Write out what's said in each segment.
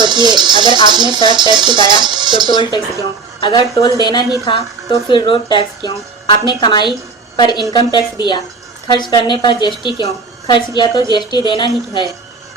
सोचिए, अगर आपने सड़क टैक्स चुकाया तो टोल टैक्स क्यों? अगर टोल देना ही था तो फिर रोड टैक्स क्यों? आपने कमाई पर इनकम टैक्स दिया, खर्च करने पर जीएसटी क्यों? खर्च किया तो जीएसटी देना ही है,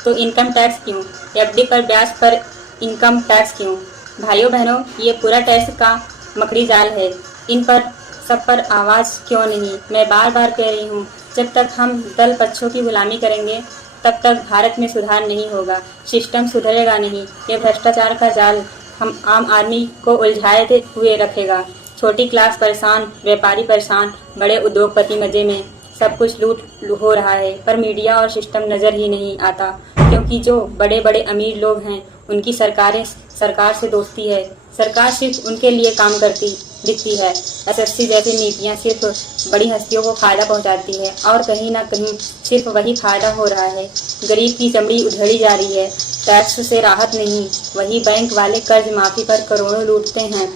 तो इनकम टैक्स क्यों? एफडी पर ब्याज पर इनकम टैक्स क्यों? भाइयों बहनों, ये पूरा टैक्स का मकड़ी जाल है। इन पर सब पर आवाज़ क्यों नहीं? मैं बार बार कह रही हूँ, जब तक हम दल पक्षों की गुलामी करेंगे तब तक भारत में सुधार नहीं होगा, सिस्टम सुधरेगा नहीं। ये भ्रष्टाचार का जाल हम आम आदमी को उलझाए हुए रखेगा। छोटी क्लास परेशान, व्यापारी परेशान, बड़े उद्योगपति मजे में। सब कुछ लूट हो रहा है, पर मीडिया और सिस्टम नज़र ही नहीं आता, क्योंकि जो बड़े बड़े अमीर लोग हैं उनकी सरकार से दोस्ती है। सरकार सिर्फ उनके लिए काम करती दिखती है। एसएससी जैसी नीतियाँ सिर्फ बड़ी हस्तियों को फायदा पहुंचाती है, और कहीं ना कहीं सिर्फ वही फायदा हो रहा है। गरीब की चमड़ी उधेड़ी जा रही है। टैक्स से राहत नहीं, वही बैंक वाले कर्ज माफी पर करोड़ों लूटते हैं।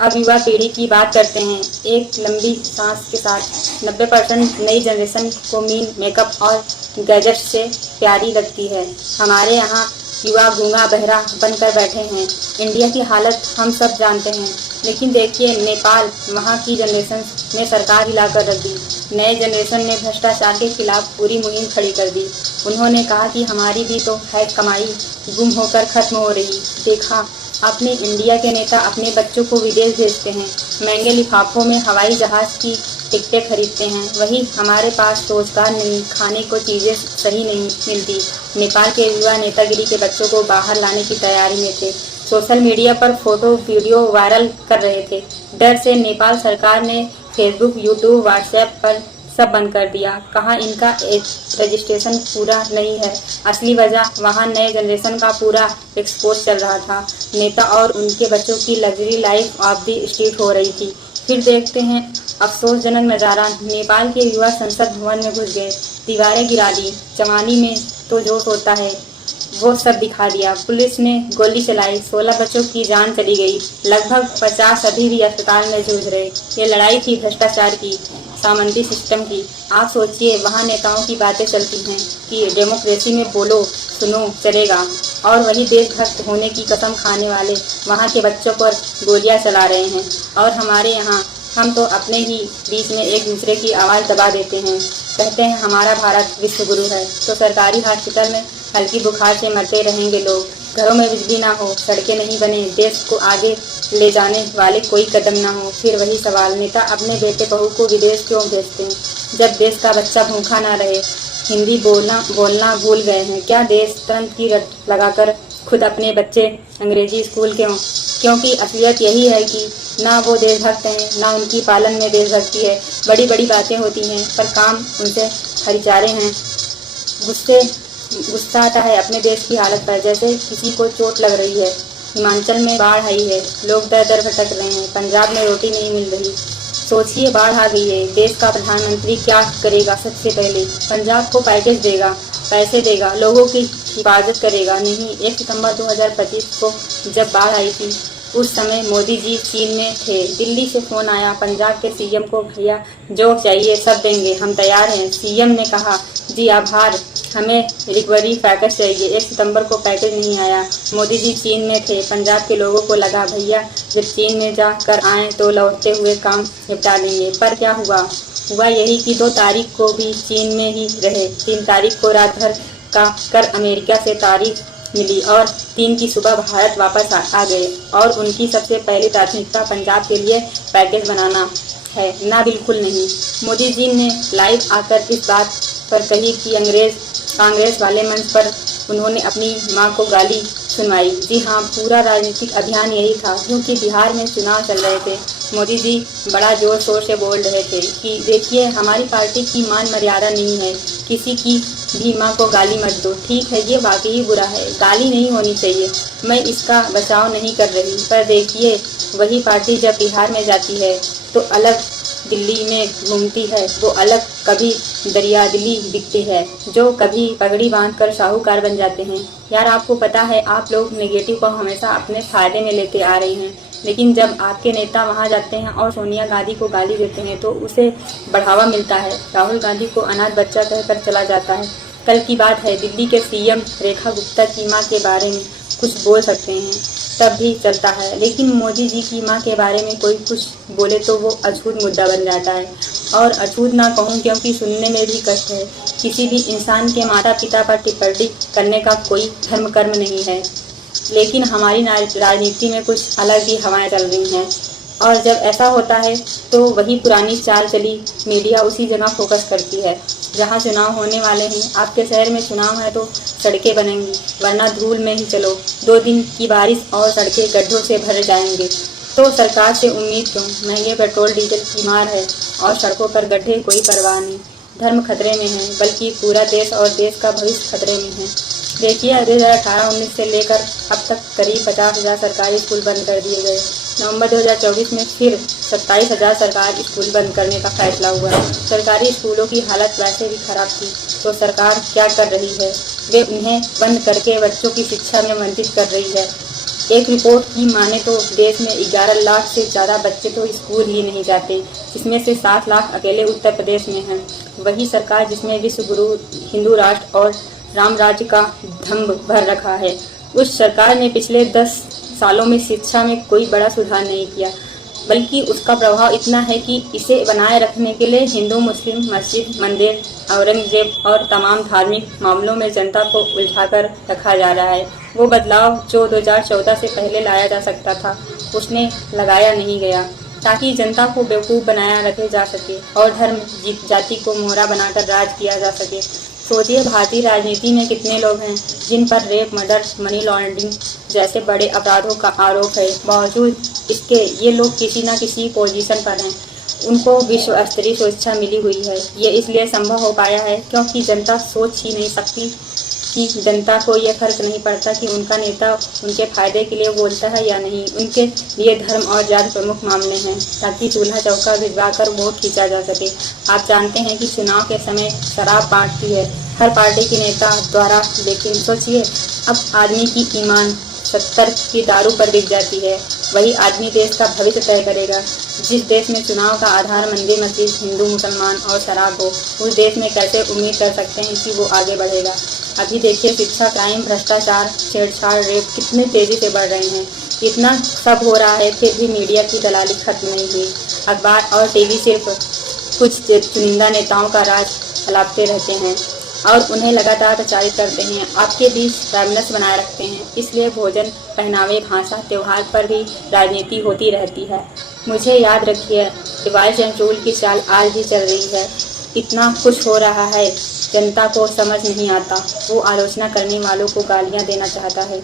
अब युवा पीढ़ी की बात करते हैं। एक लंबी सांस के साथ 90% नई जनरेशन को मीन मेकअप और गैजेट से प्यारी लगती है। हमारे यहाँ युवा गूंगा बहरा बनकर बैठे हैं। इंडिया की हालत हम सब जानते हैं, लेकिन देखिए नेपाल, वहाँ की जनरेशन ने सरकार हिलाकर रख दी। नए जनरेशन ने भ्रष्टाचार के खिलाफ पूरी मुहिम खड़ी कर दी। उन्होंने कहा कि हमारी भी तो है कमाई, गुम होकर खत्म हो रही। देखा आपने, इंडिया के नेता अपने बच्चों को विदेश भेजते हैं, महंगे लिफाफों में हवाई जहाज की टिकटें खरीदते हैं। वही हमारे पास रोजगार नहीं, खाने को चीज़ें सही नहीं मिलती। नेपाल के युवा नेतागिरी के बच्चों को बाहर लाने की तैयारी में थे। सोशल मीडिया पर फोटो वीडियो वायरल कर रहे थे। डर से नेपाल सरकार ने फेसबुक, यूट्यूब, व्हाट्सएप पर सब बंद कर दिया। कहाँ इनका रजिस्ट्रेशन पूरा नहीं है। असली वजह, वहाँ नए जनरेशन का पूरा एक्सपोज चल रहा था। नेता और उनके बच्चों की luxury life of the street हो रही थी। फिर देखते हैं अफसोसजनक नज़ारा, नेपाल के युवा संसद भवन में घुस गए, दीवारें गिरा दी। जवानी में तो जोश होता है, वो सब दिखा दिया। पुलिस ने गोली चलाई, 16 बच्चों की जान चली गई, लगभग 50 अभी भी अस्पताल में जूझ रहे। ये लड़ाई थी भ्रष्टाचार की, सामंती सिस्टम की। आप सोचिए, वहाँ नेताओं की बातें चलती हैं कि डेमोक्रेसी में बोलो सुनो चलेगा, और वही देशभक्त होने की कसम खाने वाले वहाँ के बच्चों पर गोलियां चला रहे हैं। और हमारे यहाँ हम तो अपने ही बीच में एक दूसरे की आवाज़ दबा देते हैं। कहते हैं हमारा भारत विश्व गुरु है, तो सरकारी हॉस्पिटल में हल्की बुखार से मरते रहेंगे लोग। घरों में बिजली ना हो, सड़कें नहीं बने, देश को आगे ले जाने वाले कोई कदम ना हो। फिर वही सवाल, नेता अपने बेटे बहू को विदेश क्यों भेजते हैं जब देश का बच्चा भूखा ना रहे? हिंदी बोलना भूल गए हैं क्या? देश तंत्र की रट लगाकर खुद अपने बच्चे अंग्रेजी स्कूल क्यों? क्योंकि असलियत यही है कि ना वो देशभक्त हैं, ना उनकी पालन में देशभक्ति है। बड़ी बड़ी बातें होती हैं, पर काम उनसे हरिचारे हैं। गुस्सा आता है अपने देश की हालत पर, जैसे किसी को चोट लग रही है। हिमाचल में बाढ़ आई है, लोग दर दर भटक रहे हैं। पंजाब में रोटी नहीं मिल रही। सोचिए, बाढ़ आ गई है, देश का प्रधानमंत्री क्या करेगा? सबसे पहले पंजाब को पैकेज देगा, पैसे देगा, लोगों की हिफाजत करेगा? नहीं। 1 सितंबर 2025 को जब बाढ़ आई थी, उस समय मोदी जी चीन में थे। दिल्ली से फोन आया पंजाब के सीएम को, भैया जो चाहिए सब देंगे, हम तैयार हैं। सीएम ने कहा जी आभार, हमें रिकवरी पैकेज चाहिए। 1 सितंबर को पैकेज नहीं आया। मोदी जी चीन में थे। पंजाब के लोगों को लगा भैया जब चीन में जा कर आए तो लौटते हुए काम निपटा देंगे। पर क्या हुआ यही कि 2 तारीख को भी चीन में ही रहे। 3 तारीख को रात भर का कर अमेरिका से तारीख मिली और 3 की सुबह भारत वापस आ गए। और उनकी सबसे पहली प्राथमिकता पंजाब के लिए पैकेज बनाना है ना? बिल्कुल नहीं। मोदी जी ने लाइव आकर इस बात पर कही कि कांग्रेस वाले मंच पर उन्होंने अपनी मां को गाली सुनवाई। जी हाँ, पूरा राजनीतिक अभियान यही था, क्योंकि बिहार में चुनाव चल रहे थे। मोदी जी बड़ा जोर शोर से बोल रहे थे कि देखिए हमारी पार्टी की मान मर्यादा नहीं है, किसी की भी माँ को गाली मत दो। ठीक है, ये वाकई बुरा है, गाली नहीं होनी चाहिए, मैं इसका बचाव नहीं कर रही। पर देखिए वही पार्टी जब बिहार में जाती है तो अलग, दिल्ली में घूमती है वो अलग, कभी दरियादिली दिखती है, जो कभी पगड़ी बांधकर साहूकार बन जाते हैं। यार आपको पता है, आप लोग नेगेटिव को हमेशा अपने फायदे में लेते आ रही हैं, लेकिन जब आपके नेता वहां जाते हैं और सोनिया गांधी को गाली देते हैं तो उसे बढ़ावा मिलता है। राहुल गांधी को अनाथ बच्चा कहकर चला जाता है। कल की बात है, दिल्ली के सीएम रेखा गुप्ता की मां के बारे में कुछ बोल सकते हैं तब भी चलता है, लेकिन मोदी जी की माँ के बारे में कोई कुछ बोले तो वो अछूत मुद्दा बन जाता है। और अछूत ना कहूँ क्योंकि सुनने में भी कष्ट है। किसी भी इंसान के माता पिता पर टिप्पणी करने का कोई धर्म कर्म नहीं है, लेकिन हमारी राजनीति में कुछ अलग ही हवाएं चल रही हैं। और जब ऐसा होता है तो वही पुरानी चाल चली मीडिया उसी जगह फोकस करती है जहां चुनाव होने वाले हैं। आपके शहर में चुनाव है तो सड़कें बनेंगी, वरना धूल में ही चलो। 2 दिन की बारिश और सड़कें गड्ढों से भर जाएंगे। तो सरकार से उम्मीद क्यों? महंगे पेट्रोल डीजल की मार है और सड़कों पर गड्ढे, कोई परवाह नहीं। धर्म खतरे में है, बल्कि पूरा देश और देश का भविष्य खतरे में है। देखिए, 2018-19 से लेकर अब तक करीब 50,000 सरकारी स्कूल बंद कर दिए गए। नवंबर 2024 में फिर 27,000 सरकारी स्कूल बंद करने का फैसला हुआ है। सरकारी स्कूलों की हालत वैसे भी खराब थी, तो सरकार क्या कर रही है? वे उन्हें बंद करके बच्चों की शिक्षा में वंचित कर रही है। एक रिपोर्ट की माने तो देश में 11 लाख से ज़्यादा बच्चे तो स्कूल ही नहीं जाते, जिसमें से 7 लाख अकेले उत्तर प्रदेश में हैं। वही सरकार जिसमें विश्व गुरु, हिंदू राष्ट्र और राम राज्य का दंभ भर रखा है, उस सरकार ने पिछले 10 सालों में शिक्षा में कोई बड़ा सुधार नहीं किया, बल्कि उसका प्रभाव इतना है कि इसे बनाए रखने के लिए हिंदू, मुस्लिम, मस्जिद, मंदिर, औरंगजेब और तमाम धार्मिक मामलों में जनता को उलझाकर रखा जा रहा है। वो बदलाव जो 2014 से पहले लाया जा सकता था, उसने लगाया नहीं गया, ताकि जनता को बेवकूफ़ बनाया रखे जा सके और धर्म जाति को मोहरा बनाकर राज किया जा सके। सोचिए, भारतीय राजनीति में कितने लोग हैं जिन पर रेप, मर्डर, मनी लॉन्ड्रिंग जैसे बड़े अपराधों का आरोप है। बावजूद इसके ये लोग किसी न किसी पोजीशन पर हैं। उनको विश्व स्तरीय सुरक्षा मिली हुई है। ये इसलिए संभव हो पाया है क्योंकि जनता सोच ही नहीं सकती कि जनता को ये फर्क नहीं पड़ता कि उनका नेता उनके फायदे के लिए बोलता है या नहीं। उनके लिए धर्म और जाति प्रमुख मामले हैं, ताकि चूल्हा चौका भिजवाकर वोट खींचा जा सके। आप जानते हैं कि चुनाव के समय शराब बांटती है हर पार्टी के नेता द्वारा, लेकिन सोचिए, अब आदमी की ईमान 70 की दारू पर बिक जाती है। वही आदमी देश का भविष्य तय करेगा। जिस देश में चुनाव का आधार मंदिर, मस्जिद, हिंदू, मुसलमान और शराब हो, उस देश में कैसे उम्मीद कर सकते हैं कि वो आगे बढ़ेगा? अभी देखिए, शिक्षा, क्राइम, भ्रष्टाचार, छेड़छाड़, रेप कितने तेजी से बढ़ रहे हैं। इतना सब हो रहा है, फिर भी मीडिया की दलाली खत्म नहीं हुई। अखबार और टीवी सिर्फ कुछ चुनिंदा नेताओं का राज फैलाते रहते हैं और उन्हें लगातार प्रचारित करते हैं, आपके बीच वैमनस बनाए रखते हैं। इसलिए भोजन, पहनावे, भाषा, त्योहार पर भी राजनीति होती रहती है। मुझे याद रखिए, डिवाइड एंड रूल की चाल आज भी चल रही है। इतना कुछ हो रहा है, जनता को समझ नहीं आता। वो आलोचना करने वालों को गालियां देना चाहता है,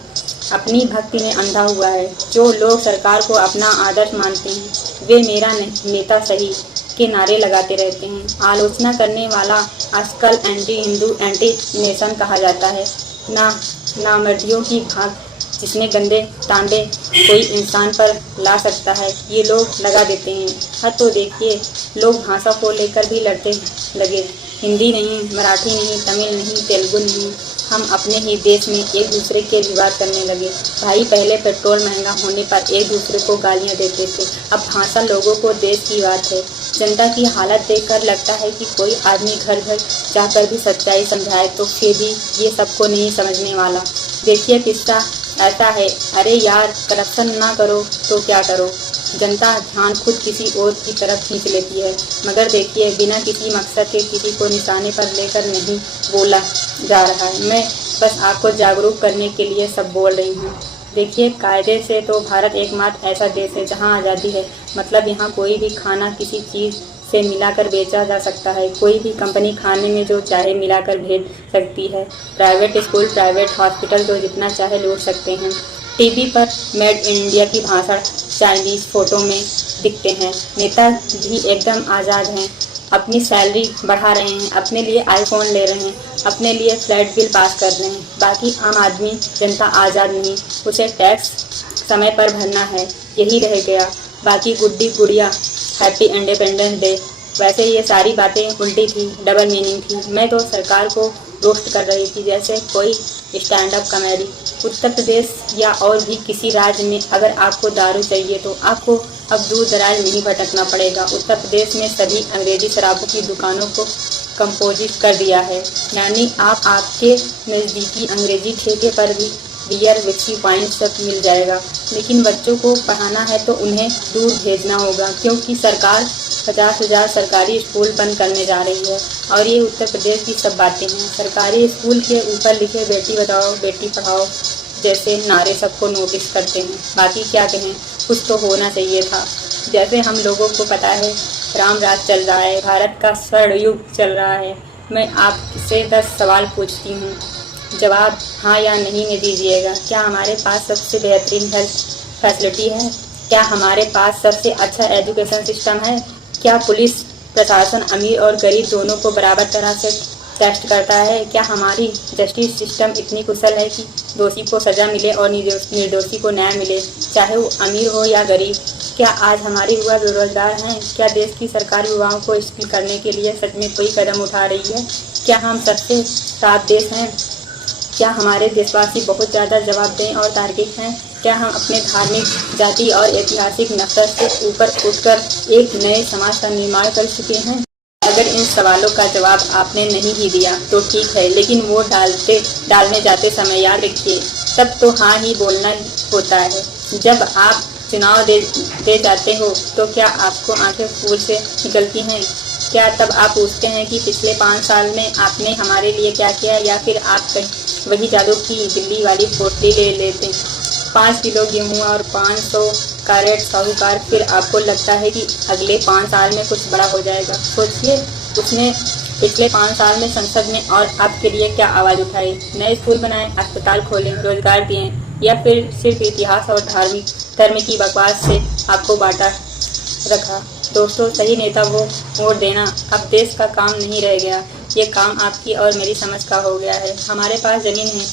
अपनी भक्ति में अंधा हुआ है। जो लोग सरकार को अपना आदर्श मानते हैं, वे मेरा नेता सही के नारे लगाते रहते हैं। आलोचना करने वाला आजकल एंटी हिंदू, एंटी नेशन कहा जाता है। नामर्दियों की भाग जिसमें गंदे तांबे कोई इंसान पर ला सकता है, ये लोग लगा देते हैं। हाँ, तो देखिए, लोग भाषा को लेकर भी लड़ते लगे। हिंदी नहीं, मराठी नहीं, तमिल नहीं, तेलुगु नहीं, हम अपने ही देश में एक दूसरे के विवाद करने लगे। भाई, पहले पेट्रोल महंगा होने पर एक दूसरे को गालियां देते थे, अब भाषा लोगों को देश की बात है। जनता की हालत देखकर लगता है कि कोई आदमी घर घर जाकर भी सच्चाई समझाए तो फिर भी ये सबको नहीं समझने वाला। देखिए, किस्सा ऐसा है, अरे यार, करप्शन ना करो तो क्या करो। जनता ध्यान खुद किसी और की तरफ खींच लेती है। मगर देखिए, बिना किसी मकसद के किसी को निशाने पर लेकर नहीं बोला जा रहा है। मैं बस आपको जागरूक करने के लिए सब बोल रही हूँ। देखिए, कायदे से तो भारत एकमात्र ऐसा देश है जहाँ आज़ादी है। मतलब यहाँ कोई भी खाना किसी चीज़ से मिलाकर बेचा जा सकता है। कोई भी कंपनी खाने में जो चाहे मिलाकर भेज सकती है। प्राइवेट स्कूल, प्राइवेट हॉस्पिटल जो जितना चाहे लूट सकते हैं। टीवी पर मेड इन इंडिया की भाषण चाइनीज फोटो में दिखते हैं। नेता भी एकदम आज़ाद हैं, अपनी सैलरी बढ़ा रहे हैं, अपने लिए आईफोन ले रहे हैं, अपने लिए फ्लैट बिल पास कर रहे हैं। बाकी आम आदमी, जनता आज़ाद नहीं, उसे टैक्स समय पर भरना है, यही रह गया। बाकी गुड्डी गुड़िया, हैप्पी इंडिपेंडेंस डे, वैसे ये सारी बातें उल्टी थी, डबल मीनिंग थी। मैं तो सरकार को रोस्ट कर रही थी जैसे कोई stand up comedy. Uttar Pradesh या और भी किसी राज्य में अगर आपको दारू चाहिए तो आपको अब दूर दराज नहीं भटकना पड़ेगा। उत्तर प्रदेश में सभी अंग्रेजी शराबों की दुकानों को कंपोजिट कर दिया है, यानी आप आपके नज़दीकी अंग्रेजी ठेके पर भी बियर विक्सी वाइन सब मिल जाएगा। लेकिन बच्चों को पढ़ाना है तो उन्हें दूर भेजना होगा, क्योंकि सरकार 50,000 सरकारी स्कूल बंद करने जा रही है। और ये उत्तर प्रदेश की सब बातें हैं। सरकारी स्कूल के ऊपर लिखे बेटी बचाओ बेटी पढ़ाओ जैसे नारे सबको नोटिस करते हैं। बाकी क्या कहें, कुछ तो होना चाहिए था। जैसे हम लोगों को पता है राम राज चल रहा है, भारत का स्वर्ण युग चल रहा है। मैं आपसे 10 सवाल पूछती हूँ, जवाब हाँ या नहीं में दीजिएगा। क्या हमारे पास सबसे बेहतरीन हेल्थ फैसिलिटी है? क्या हमारे पास सबसे अच्छा एजुकेशन सिस्टम है? क्या पुलिस प्रशासन अमीर और गरीब दोनों को बराबर तरह से टेस्ट करता है? क्या हमारी जस्टिस सिस्टम इतनी कुशल है कि दोषी को सज़ा मिले और निर्दोषी को न्याय मिले, चाहे वो अमीर हो या गरीब? क्या आज हमारे युवा बेरोजगार हैं? क्या देश की सरकार युवाओं को स्किल करने के लिए सच में कोई कदम उठा रही है? क्या हम सबसे साफ देश हैं? क्या हमारे देशवासी बहुत ज़्यादा जवाबदेह और तार्किक हैं? क्या हम अपने धार्मिक, जाति और ऐतिहासिक नफरत से ऊपर उठकर एक नए समाज का निर्माण कर चुके हैं? अगर इन सवालों का जवाब आपने नहीं ही दिया तो ठीक है, लेकिन वोट डालने जाते समय याद रखिए, तब तो हाँ ही बोलना होता है। जब आप चुनाव दे जाते हो तो क्या आपको आंखें फूल से निकलती हैं? क्या तब आप पूछते हैं कि पिछले 5 साल में आपने हमारे लिए क्या किया, या फिर आप वही जादू की दिल्ली वाली पोटली ले लेते 5 किलो गेहूँ और 500 कैरेट साहूकार, फिर आपको लगता है कि अगले 5 साल में कुछ बड़ा हो जाएगा। सोचिए, उसने पिछले 5 साल में संसद में और आपके लिए क्या आवाज़ उठाई? नए स्कूल बनाए, अस्पताल खोले, रोजगार दिए, या फिर सिर्फ इतिहास और धर्म की बकवास से आपको बांटा रखा? दोस्तों, सही नेता वो वोट देना अब देश का काम नहीं रह गया, ये काम आपकी और मेरी समझ का हो गया है। हमारे पास ज़मीन है,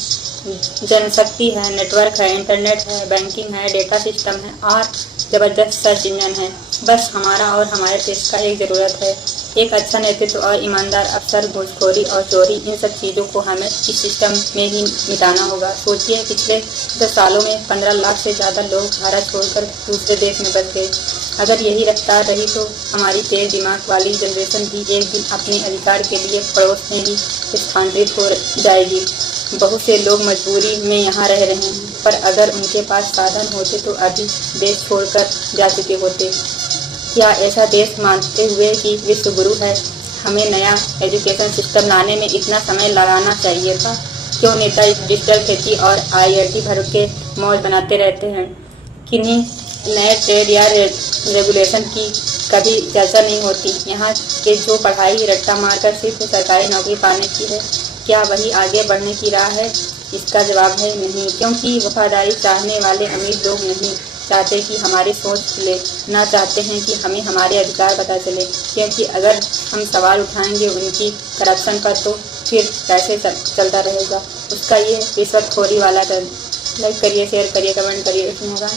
जनशक्ति है, नेटवर्क है, इंटरनेट है, बैंकिंग है, डेटा सिस्टम है और ज़बरदस्त सर्च इंजन है। बस हमारा और हमारे देश का एक ज़रूरत है, एक अच्छा नेतृत्व और ईमानदार अफसर। घूसखोरी और चोरी, इन सब चीज़ों को हमें इस सिस्टम में ही मिटाना होगा। सोचिए, पिछले 10 सालों में 15 लाख से ज़्यादा लोग भारत छोड़कर दूसरे देश में बस गए। अगर यही रफ्तार रही तो हमारी तेज दिमाग वाली जनरेशन भी एक दिन अपने अधिकार के लिए पड़ोस में ही स्थानांतरित हो जाएगी। बहुत से लोग मजबूरी में यहाँ रह रहे हैं, पर अगर उनके पास साधन होते तो अभी देश छोड़कर जा चुके होते। क्या ऐसा देश मानते हुए कि विश्व गुरु है, हमें नया एजुकेशन सिस्टम लाने में इतना समय लगाना चाहिए था? क्यों नेता डिजिटल खेती और IIT भर के मौज बनाते रहते हैं? किन्हीं नए ट्रेड या रेगुलेशन की कभी चर्चा नहीं होती? यहाँ के जो पढ़ाई रट्टा मारकर सिर्फ सरकारी नौकरी पाने की है, क्या वही आगे बढ़ने की राह है? इसका जवाब है नहीं, क्योंकि वफादारी चाहने वाले अमीर लोग नहीं चाहते कि हमारी सोच खुले, ना चाहते हैं कि हमें हमारे अधिकार पता चले। क्योंकि अगर हम सवाल उठाएंगे उनकी करप्शन पर तो फिर कैसे चलता रहेगा उसका ये रिश्वतखोरी वाला। लाइक करिए, शेयर करिए, कमेंट करिए। इसमें होगा।